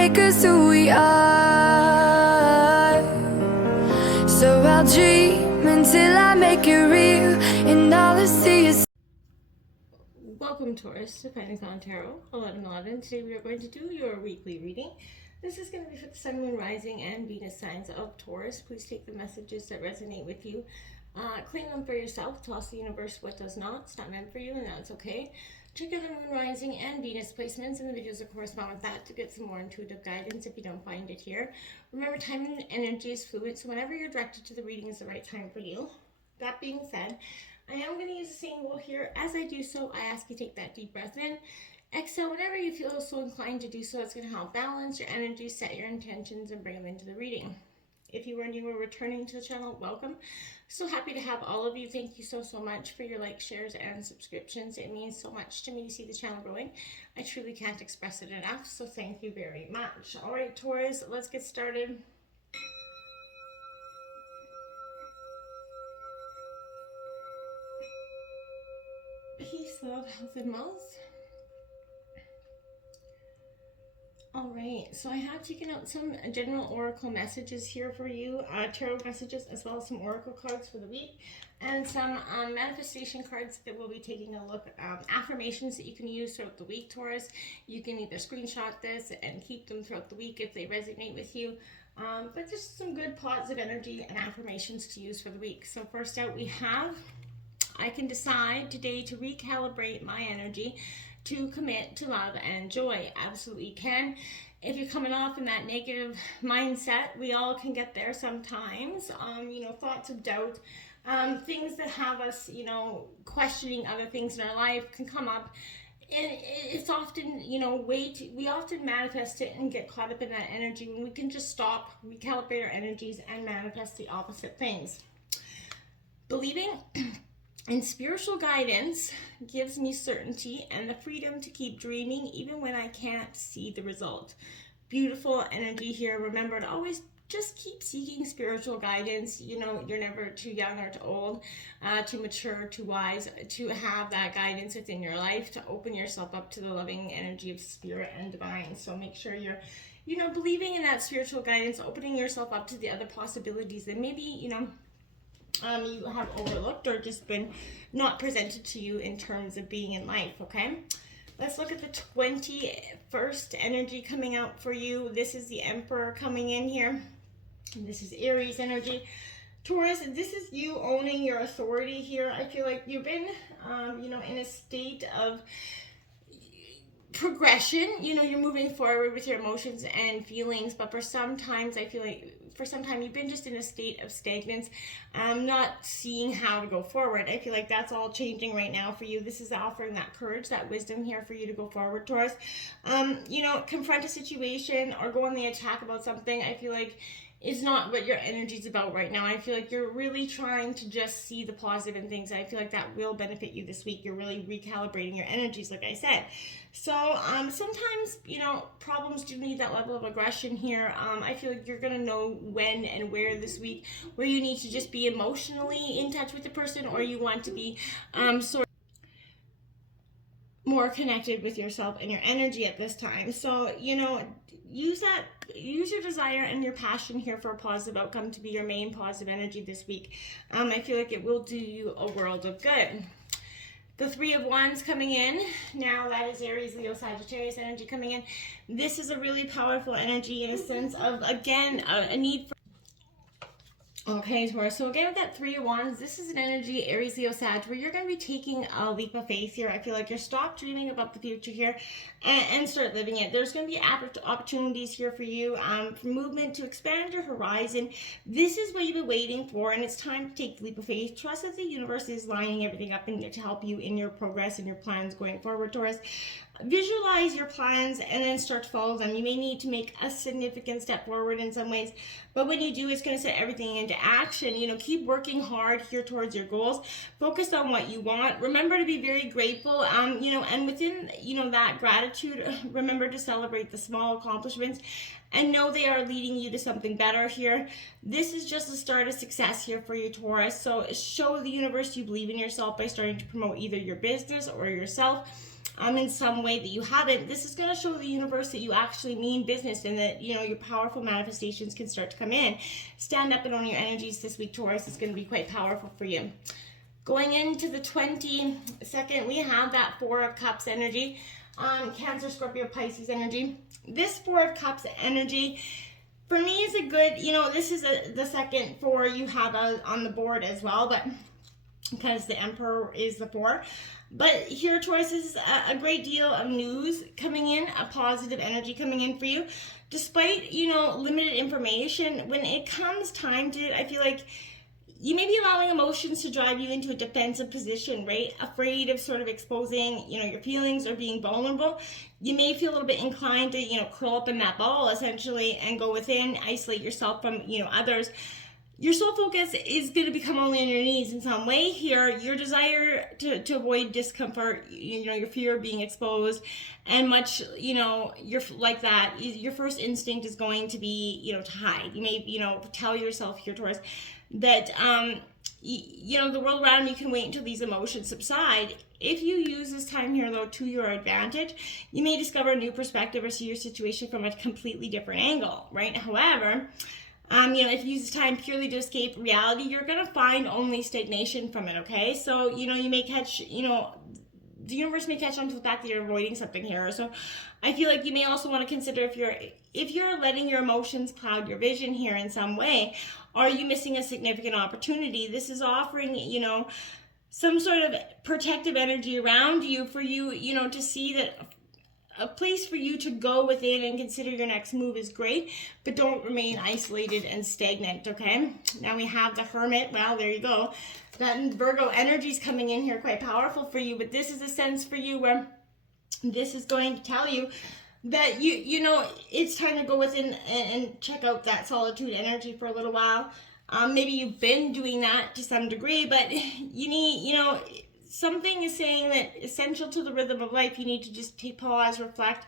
make us who we are. So I'll dream until I make it real, and all I see is... Welcome, Taurus, to Pentagon Tarot 1111. Today we are going to do your weekly reading. This is going to be for the Sun, Moon, Rising, and Venus signs of Taurus. Please take the messages that resonate with you. Claim them for yourself. Toss the universe what does not. It's not meant for you, and that's okay. Check out the Moon, Rising, and Venus placements and the videos that correspond with that to get some more intuitive guidance if you don't find it here. Remember, time and energy is fluid, so whenever you're directed to the reading is the right time for you. That being said, I am going to use the same rule here. As I do so, I ask you to take that deep breath in. Exhale whenever you feel so inclined to do so. It's going to help balance your energy, set your intentions, and bring them into the reading. If you are new or returning to the channel, welcome. So happy to have all of you. Thank you so much for your likes, shares, and subscriptions. It means so much to me to see the channel growing. I truly can't express it enough, so thank you very much. All right, Taurus, let's get started. Peace, love, health, and wealth. All right, so I have taken out some general oracle messages here for you, tarot messages, as well as some oracle cards for the week, and some manifestation cards that we'll be taking a look at. Affirmations that you can use throughout the week, Taurus. You can either screenshot this and keep them throughout the week if they resonate with you. But just some good positive energy and affirmations to use for the week. So first out we have, I can decide today to recalibrate my energy to commit to love and joy. Absolutely can. If you're coming off in that negative mindset, we all can get there sometimes. Thoughts of doubt, things that have us, questioning other things in our life can come up. And it's often, we often manifest it and get caught up in that energy when we can just stop, recalibrate our energies, and manifest the opposite things. Believing and spiritual guidance gives me certainty and the freedom to keep dreaming even when I can't see the result. Beautiful energy here. Remember to always just keep seeking spiritual guidance. You're never too young or too old, too mature, too wise to have that guidance within your life, to open yourself up to the loving energy of spirit and divine. So make sure you're believing in that spiritual guidance, opening yourself up to the other possibilities that maybe, you have overlooked or just been not presented to you in terms of being in life, okay? Let's look at the 21st energy coming out for you. This is the Emperor coming in here. And this is Aries energy. Taurus, this is you owning your authority here. I feel like you've been, in a state of progression. You're moving forward with your emotions and feelings, but for some time you've been just in a state of stagnance, not seeing how to go forward. I feel like that's all changing right now for you. This is offering that courage, that wisdom here for you to go forward, Taurus. Confront a situation or go on the attack about something. I feel like it's not what your energy's about right now. I feel like you're really trying to just see the positive in things. I feel like that will benefit you this week. You're really recalibrating your energies, like I said. So sometimes, problems do need that level of aggression here. I feel like you're going to know when and where this week, where you need to just be emotionally in touch with the person, or you want to be sort of more connected with yourself and your energy at this time. So, use your desire and your passion here for a positive outcome to be your main positive energy this week. I feel like it will do you a world of good. The Three of Wands coming in. Now that is Aries, Leo, Sagittarius energy coming in. This is a really powerful energy in a sense of, again, a need for... Okay, Taurus, so again with that Three of Wands, this is an energy, Aries, Leo, Sag, where you're going to be taking a leap of faith here. I feel like you're stop dreaming about the future here and start living it. There's going to be opportunities here for you, for movement to expand your horizon. This is what you've been waiting for, and it's time to take the leap of faith. Trust that the universe is lining everything up to help you in your progress and your plans going forward, Taurus. Visualize your plans and then start to follow them. You may need to make a significant step forward in some ways, but when you do, it's going to set everything into action. Keep working hard here towards your goals. Focus on what you want. Remember to be very grateful, and within, that gratitude, remember to celebrate the small accomplishments and know they are leading you to something better here. This is just the start of success here for you, Taurus. So show the universe you believe in yourself by starting to promote either your business or yourself. in some way that you haven't, this is going to show the universe that you actually mean business, and that, you know, your powerful manifestations can start to come in. Stand up and own your energies this week, Taurus. Is going to be quite powerful for you. Going into the 22nd, we have that Four of Cups energy. Cancer, Scorpio, Pisces energy. This Four of Cups energy, for me, is a good, you know, this is the second four you have on the board as well, but because the Emperor is the four. But here, Taurus, is a great deal of news coming in, a positive energy coming in for you. Despite, you know, limited information, when it comes time to, I feel like you may be allowing emotions to drive you into a defensive position, right? Afraid of sort of exposing, you know, your feelings or being vulnerable. You may feel a little bit inclined to, you know, curl up in that ball essentially and go within, isolate yourself from, you know, others. Your sole focus is going to become only on your needs in some way here. Your desire to avoid discomfort, you know, your fear of being exposed, and much, you know, you're like that. Your first instinct is going to be, you know, to hide. You may, you know, tell yourself here, Taurus, that you know, the world around you can wait until these emotions subside. If you use this time here, though, to your advantage, you may discover a new perspective or see your situation from a completely different angle, right? However, you know, if you use this time purely to escape reality, you're going to find only stagnation from it, okay? So, you know, you may catch, you know, the universe may catch on to the fact that you're avoiding something here. So I feel like you may also want to consider if you're letting your emotions cloud your vision here in some way, are you missing a significant opportunity? This is offering, you know, some sort of protective energy around you for you, you know, to see that a place for you to go within and consider your next move is great, but don't remain isolated and stagnant, okay? Now we have the Hermit. Well, there you go. That Virgo energy is coming in here quite powerful for you, but this is a sense for you where this is going to tell you that you know, it's time to go within and check out that solitude energy for a little while. Maybe you've been doing that to some degree, but you need, you know, something is saying that essential to the rhythm of life, you need to just take pause, reflect,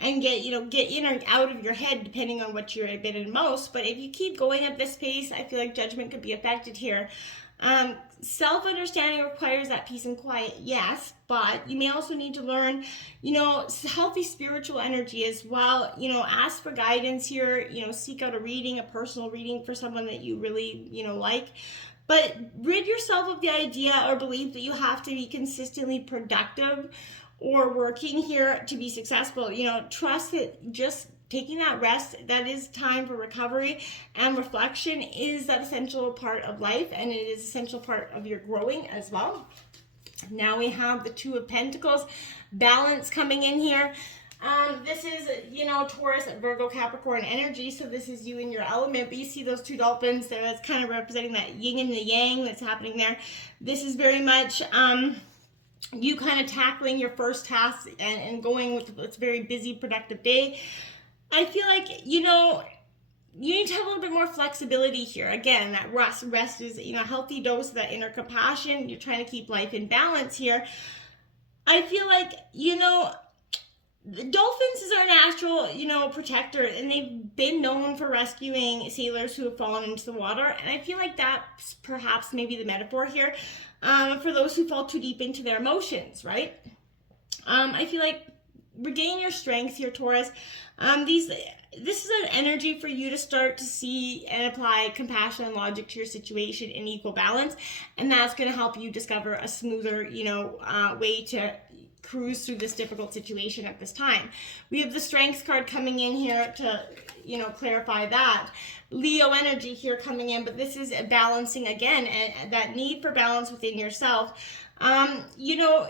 and get in or out of your head, depending on what you're a bit in most. But if you keep going at this pace, I feel like judgment could be affected here. Self-understanding requires that peace and quiet, yes, but you may also need to learn, you know, healthy spiritual energy as well. You know, ask for guidance here, you know, seek out a reading, a personal reading for someone that you really, you know, like. But rid yourself of the idea or belief that you have to be consistently productive or working here to be successful. You know, trust that just taking that rest, that is time for recovery and reflection, is that essential part of life, and it is essential part of your growing as well. Now we have the Two of Pentacles, balance coming in here. This is, you know, Taurus, Virgo, Capricorn energy, so this is you in your element, but you see those two dolphins there, that's kind of representing that yin and the yang that's happening there. This is very much you kind of tackling your first task and going with it's a very busy, productive day. I feel like, you know, you need to have a little bit more flexibility here. Again, that rest is, you know, a healthy dose of that inner compassion. You're trying to keep life in balance here. I feel like, you know, the dolphins is our natural, you know, protector, and they've been known for rescuing sailors who have fallen into the water. And I feel like that's perhaps maybe the metaphor here for those who fall too deep into their emotions, right? I feel like regain your strength here, Taurus. This is an energy for you to start to see and apply compassion and logic to your situation in equal balance, and that's going to help you discover a smoother, you know, way to cruise through this difficult situation at this time. We have the Strength card coming in here to, you know, clarify that. Leo energy here coming in, but this is balancing again, and that need for balance within yourself. You know,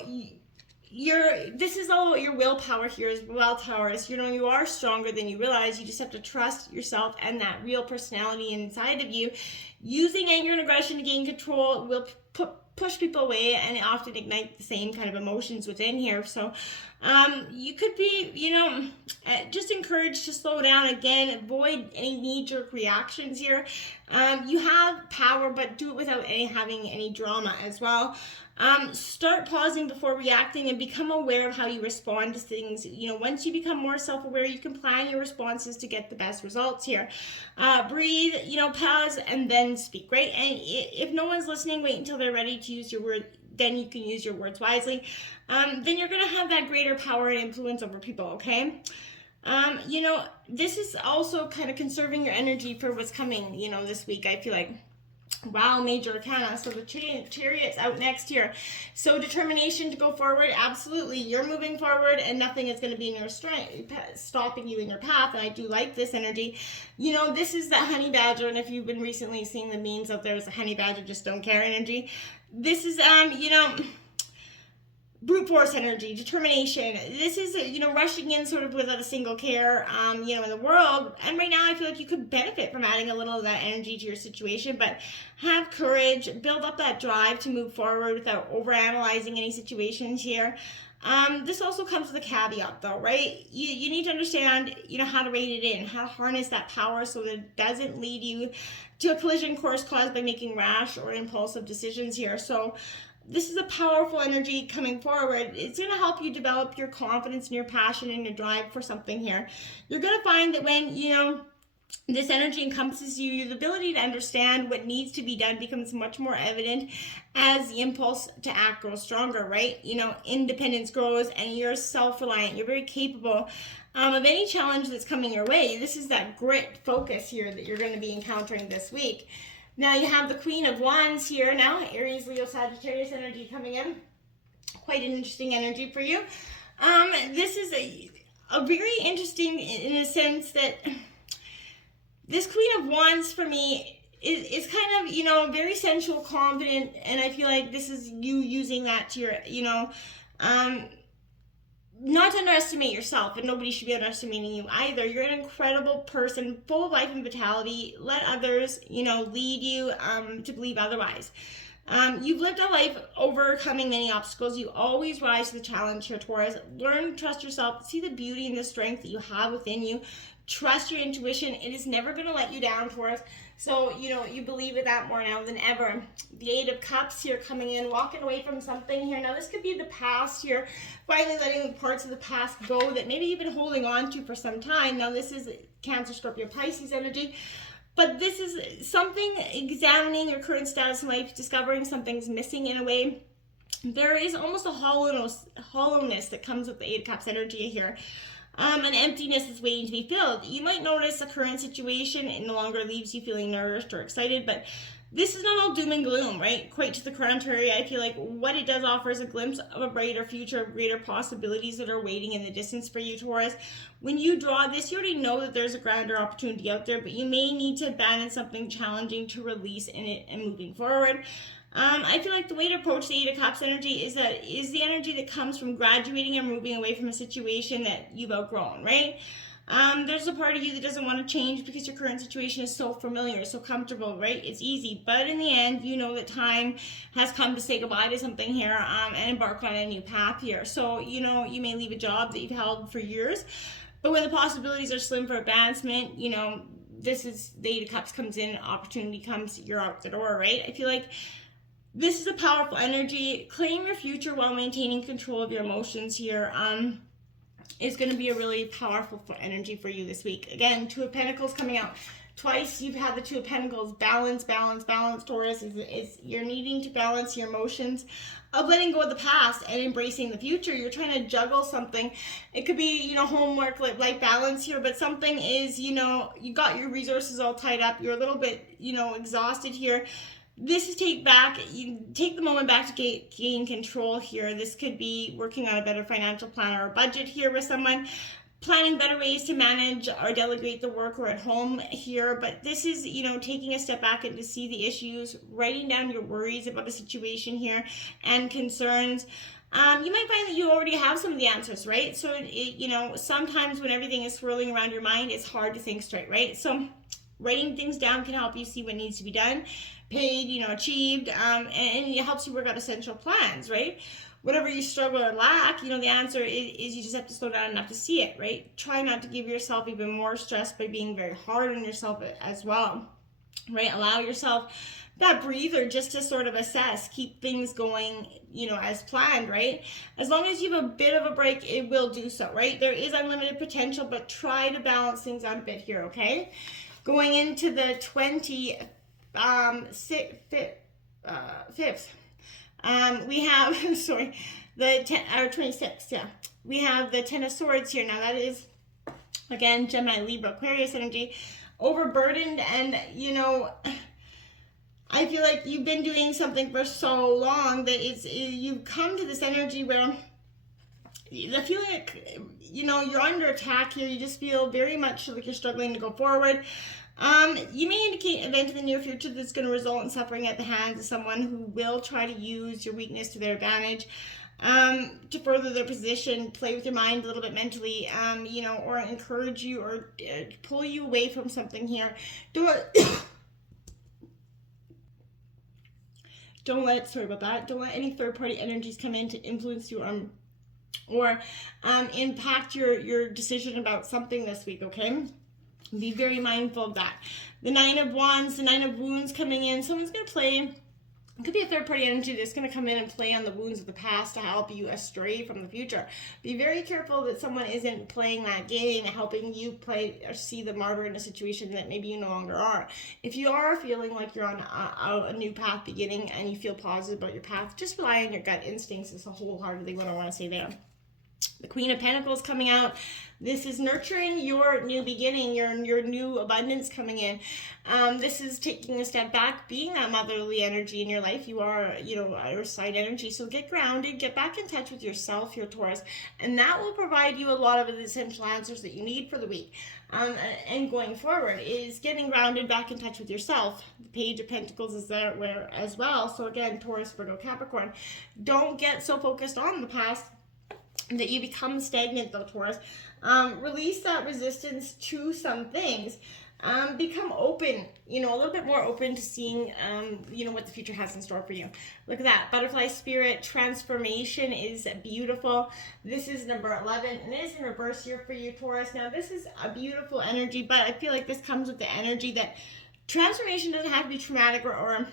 this is all about your willpower here as well, Taurus. You know, you are stronger than you realize. You just have to trust yourself and that real personality inside of you. Using anger and aggression to gain control will push people away and often ignite the same kind of emotions within here. So you could be, you know, just encouraged to slow down. Again, avoid any knee-jerk reactions here. You have power, but do it without having any drama as well. Start pausing before reacting and become aware of how you respond to things. You know, once you become more self-aware, you can plan your responses to get the best results here. Breathe, you know, pause, and then speak, right? And if no one's listening, wait until they're ready to use your then you can use your words wisely. Then you're going to have that greater power and influence over people, okay? This is also kind of conserving your energy for what's coming, this week. I feel like, wow, major arcana. So the Chariot's out next here. So determination to go forward, absolutely. You're moving forward and nothing is going to be in your strength, stopping you in your path. And I do like this energy. This is that honey badger. And if you've been recently seeing the memes out there, it's a honey badger, just don't care energy. This is, brute force energy, determination. This is, rushing in sort of without a single care, in the world. And right now I feel like you could benefit from adding a little of that energy to your situation, but have courage, build up that drive to move forward without overanalyzing any situations here. This also comes with a caveat though, right? You need to understand, how to rein it in, how to harness that power so that it doesn't lead you to a collision course caused by making rash or impulsive decisions here. So this is a powerful energy coming forward. It's going to help you develop your confidence and your passion and your drive for something here. You're going to find that when, this energy encompasses you, the ability to understand what needs to be done becomes much more evident as the impulse to act grows stronger, right? Independence grows and you're self-reliant. You're very capable of any challenge that's coming your way. This is that grit focus here that you're going to be encountering this week. Now you have the Queen of Wands here now, Aries, Leo, Sagittarius energy coming in. Quite an interesting energy for you. This is a very interesting in a sense that this Queen of Wands for me is kind of, very sensual, confident, and I feel like this is you using that to your, not to underestimate yourself, and nobody should be underestimating you either. You're an incredible person, full of life and vitality. Let others, lead you to believe otherwise. You've lived a life overcoming many obstacles. You always rise to the challenge here, Taurus. Learn to trust yourself. See the beauty and the strength that you have within you. Trust your intuition. It is never going to let you down, Taurus. So, you believe in that more now than ever. The Eight of Cups here coming in, walking away from something here. Now, this could be the past here, finally letting parts of the past go that maybe you've been holding on to for some time. Now, this is Cancer, Scorpio, Pisces energy. But this is something examining your current status in life, discovering something's missing in a way. There is almost a hollowness that comes with the Eight of Cups energy here. An emptiness is waiting to be filled. You might notice a current situation and no longer leaves you feeling nourished or excited, but this is not all doom and gloom, right? Quite to the contrary, I feel like what it does offer is a glimpse of a brighter future, of greater possibilities that are waiting in the distance for you, Taurus. When you draw this, you already know that there's a grander opportunity out there, but you may need to abandon something challenging to release in it and moving forward. I feel like the way to approach the Eight of Cups energy is the energy that comes from graduating and moving away from a situation that you've outgrown, right? There's a part of you that doesn't want to change because your current situation is so familiar, so comfortable, right? It's easy, but in the end, you know that time has come to say goodbye to something here and embark on a new path here. So, you may leave a job that you've held for years, but when the possibilities are slim for advancement, this is the Eight of Cups comes in, opportunity comes, you're out the door, right? I feel like this is a powerful energy. Claim your future while maintaining control of your emotions here. Is going to be a really powerful energy for you this week. Again, Two of Pentacles coming out twice. You've had the Two of Pentacles. Balance, Taurus. Is you're needing to balance your emotions of letting go of the past and embracing the future. You're trying to juggle something. It could be, homework, life balance here, but something is, you got your resources all tied up. You're a little bit, exhausted here. This is take the moment back to gain control here. This could be working on a better financial plan or a budget here with someone, planning better ways to manage or delegate the work or at home here. But this is, taking a step back and to see the issues, writing down your worries about a situation here and concerns. You might find that you already have some of the answers, right? So, sometimes when everything is swirling around your mind, it's hard to think straight, right? So writing things down can help you see what needs to be done, paid, achieved, and it helps you work out essential plans, right? Whatever you struggle or lack, the answer is you just have to slow down enough to see it, right? Try not to give yourself even more stress by being very hard on yourself as well, right? Allow yourself that breather just to sort of assess, keep things going, as planned, right? As long as you have a bit of a break, it will do so, right? There is unlimited potential, but try to balance things out a bit here, okay? Going into the 25th We have, sorry, the 26, yeah. We have the Ten of Swords here. Now that is, again, Gemini, Libra, Aquarius energy. Overburdened, and, you know, I feel like you've been doing something for so long that you've come to this energy where I feel like, you know, you're under attack here. You just feel very much like you're struggling to go forward. You may indicate an event in the near future that's going to result in suffering at the hands of someone who will try to use your weakness to their advantage, to further their position, play with your mind a little bit mentally, you know, or encourage you or pull you away from something here. Don't let, sorry about that, don't let any third-party energies come in to influence you or impact your decision about something this week, okay? Be very mindful of that. The Nine of Wands, the Nine of Wounds coming in. Someone's going to play, it could be a third-party energy that's going to come in and play on the wounds of the past to help you astray from the future. Be very careful that someone isn't playing that game, helping you play or see the martyr in a situation that maybe you no longer are. If you are feeling like you're on a new path beginning and you feel positive about your path, just rely on your gut instincts is wholeheartedly what I want to say there. The Queen of Pentacles coming out. This is nurturing your new beginning, your new abundance coming in. This is taking a step back, being that motherly energy in your life. You are, you know, your side energy. So get grounded, get back in touch with yourself here, Taurus. And that will provide you a lot of the essential answers that you need for the week. And going forward is getting grounded, back in touch with yourself. The Page of Pentacles is there as well. So again, Taurus, Virgo, Capricorn. Don't get so focused on the past that you become stagnant though, Taurus. Release that resistance to some things. Become open, you know, a little bit more open to seeing, you know, what the future has in store for you. Look at that. Butterfly spirit transformation is beautiful. This is number 11, and it is in reverse here for you, Taurus. Now, this is a beautiful energy, but I feel like this comes with the energy that transformation doesn't have to be traumatic or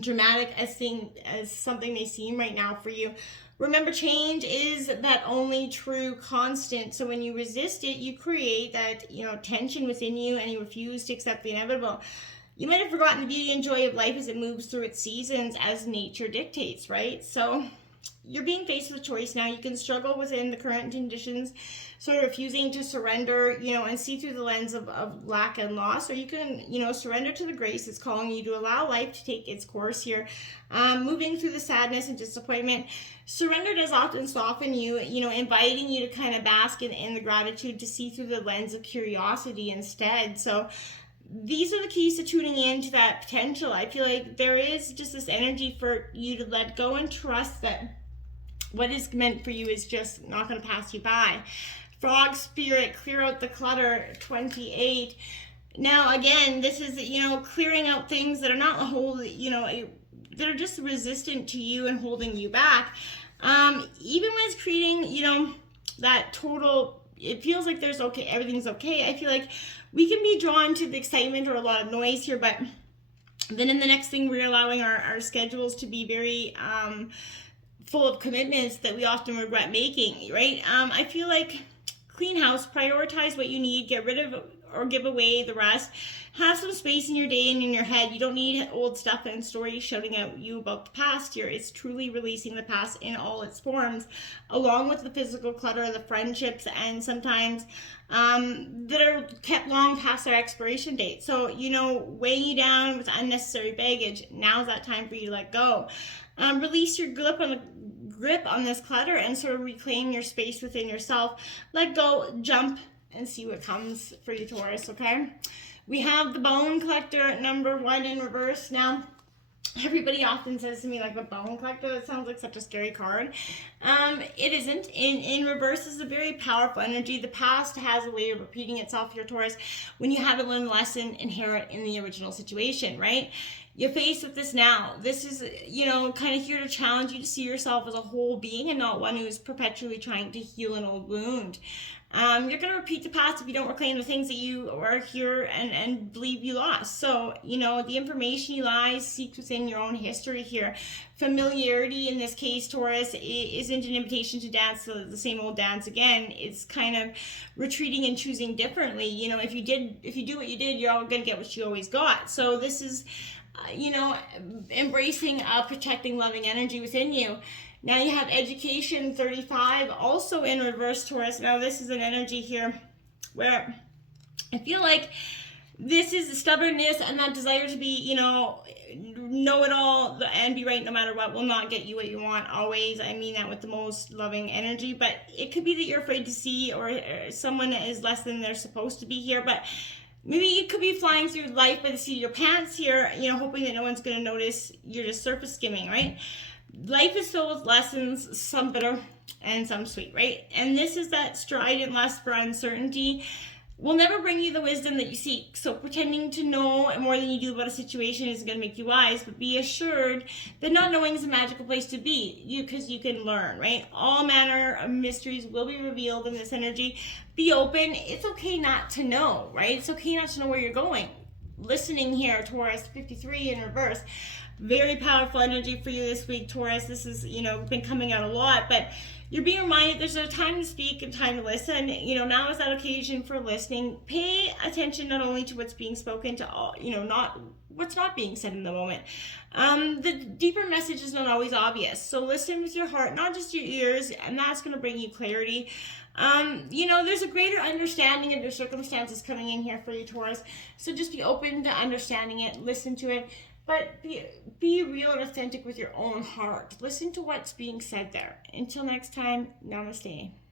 dramatic as something may seem right now for you. Remember, change is that only true constant. So when you resist it, you create that, you know, tension within you, and you refuse to accept the inevitable. You might have forgotten the beauty and joy of life as it moves through its seasons as nature dictates, right? So you're being faced with a choice now. You can struggle within the current conditions, sort of refusing to surrender, you know, and see through the lens of lack and loss, or you can, you know, surrender to the grace that's calling you to allow life to take its course here, moving through the sadness and disappointment. Surrender does often soften you, you know, inviting you to kind of bask in the gratitude, to see through the lens of curiosity instead. So these are the keys to tuning into that potential. I feel like there is just this energy for you to let go and trust that what is meant for you is just not going to pass you by. Frog spirit, clear out the clutter, 28. Now, again, this is, you know, clearing out things that are not a whole, you know, that are just resistant to you and holding you back. Even when it's creating, you know, that total, it feels like there's okay, everything's okay. I feel like we can be drawn to the excitement or a lot of noise here, but then in the next thing, we're allowing our schedules to be very full of commitments that we often regret making, right? I feel like clean house, prioritize what you need, get rid of or give away the rest. Have some space in your day and in your head. You don't need old stuff and stories shouting at you about the past here. It's truly releasing the past in all its forms, along with the physical clutter, the friendships, and sometimes that are kept long past their expiration date. So, you know, weighing you down with unnecessary baggage. Now's that time for you to let go. Release your grip on this clutter and sort of reclaim your space within yourself. Let go, jump, and see what comes for you, Taurus, okay? We have the Bone Collector, number 1 in reverse. Now, everybody often says to me, like, the Bone Collector, that sounds like such a scary card. It isn't. In reverse is a very powerful energy. The past has a way of repeating itself here, Taurus, when you haven't learned the lesson inherent in the original situation, right? You're faced with this now. This is, you know, kind of here to challenge you to see yourself as a whole being and not one who is perpetually trying to heal an old wound. You're going to repeat the past if you don't reclaim the things that you are here and believe you lost. So, you know, the information you lies seeks within your own history here. Familiarity in this case, Taurus, isn't an invitation to dance the same old dance again. It's kind of retreating and choosing differently. You know, if you do what you did, you're all going to get what you always got. So this is embracing protecting, loving energy within you. Now you have education 35 also in reverse, Taurus. Now this is an energy here where I feel like this is the stubbornness and that desire to be, know it all and be right no matter what will not get you what you want always. I mean that with the most loving energy, but it could be that you're afraid to see or someone is less than they're supposed to be here, but maybe you could be flying through life by the seat of your pants here, hoping that no one's going to notice. You're just surface skimming, right? Life is filled with lessons, some bitter and some sweet, right? And this is that strident lust for uncertainty will never bring you the wisdom that you seek. So pretending to know more than you do about a situation isn't going to make you wise, but be assured that not knowing is a magical place to be, because you can learn, right? All manner of mysteries will be revealed in this energy. Be open. It's okay not to know, right? It's okay not to know where you're going. Listening here, Taurus, 53 in reverse. Very powerful energy for you this week, Taurus. This has, been coming out a lot, but you're being reminded there's a time to speak and time to listen. Now is that occasion for listening. Pay attention not only to what's being spoken to, all, not what's not being said in the moment. The deeper message is not always obvious. So listen with your heart, not just your ears, and that's going to bring you clarity. There's a greater understanding of your circumstances coming in here for you, Taurus. So just be open to understanding it, listen to it. But be real and authentic with your own heart. Listen to what's being said there. Until next time, namaste.